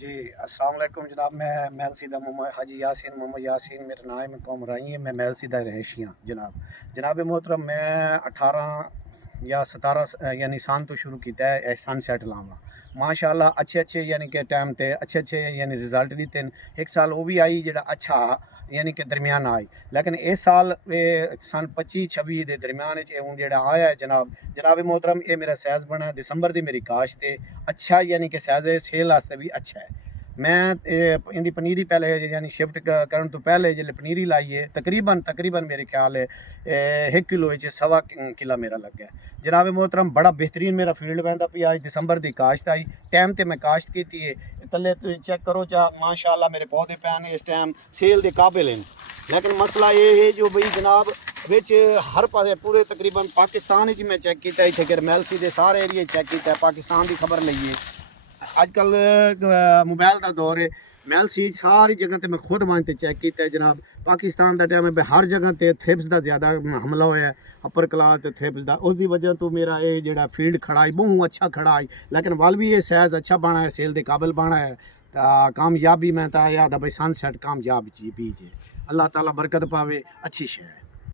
जी अस्सलाम वालेकुम जनाब। मैं महलसीदा मोहम्मद हाजी यासीन मोहम्मद यासीन मेरा नाम है। मैं कौम राई है। मैं महलसीदा रहायशी हाँ जनाब मोहतरम। मैं 18 या 17 यानी सान तो शुरू किया है एहसान सेट लावा माशाअल्लाह अच्छे यानी कि टाइम ते अच्छे यानी रिजल्ट भी थे। एक साल वो भी आई जरा अच्छा यानी कि दरमियान आई, लेकिन इस साल सन 25-26 के दरमियान हूँ जो आया है जनाब मोहतरम। ये मेरा सैज बना दिसंबर की मेरी काश्त है अच्छा यानी कि सैज है सेल वास्ते भी अच्छा है। मैं इनकी पनीरी पहले यानी शिफ्ट करने तो पहले जो पनीरी लाई है तकरीबन मेरे ख्याल है 1 किलो 1.25 किला मेरा लग गया जनाब मोहतरम। बड़ा बेहतरीन मेरा फील्ड बहता पिया। दिसंबर की काश्त आई टाइम ते मैं काश्त की थले चेक करो चा माशाअल्लाह मेरे पौधे पैन इस टाइम सेल के काबिल हैं। लेकिन मसला ये है जो बई जनाब विच हर पासे पूरे तकरीबन पाकिस्तान मैं चेक किया इतने गरमैलसी के सारे एरिए चेक किया पाकिस्तान की खबर लईए। अजकल मोबाइल का दौर है। महलसी सारी जगह ते मैं खुद मान ते चेक किया जनाब। पाकिस्तान का टाइम है हर जगह ते थ्रिप्स का ज़्यादा हमला होया अपर क्लास ते थ्रिप्स का। उसकी वजह तो मेरा ये जो फील्ड खड़ा है बहुत अच्छा खड़ा है, लेकिन वाल भी ये सैज अच्छा बना है सेल के काबिल बना है। कामयाबी मैं तो याद है भाई सनसेट कामयाब बीज है। अल्लाह ताला बरकत पावे अच्छी शे है।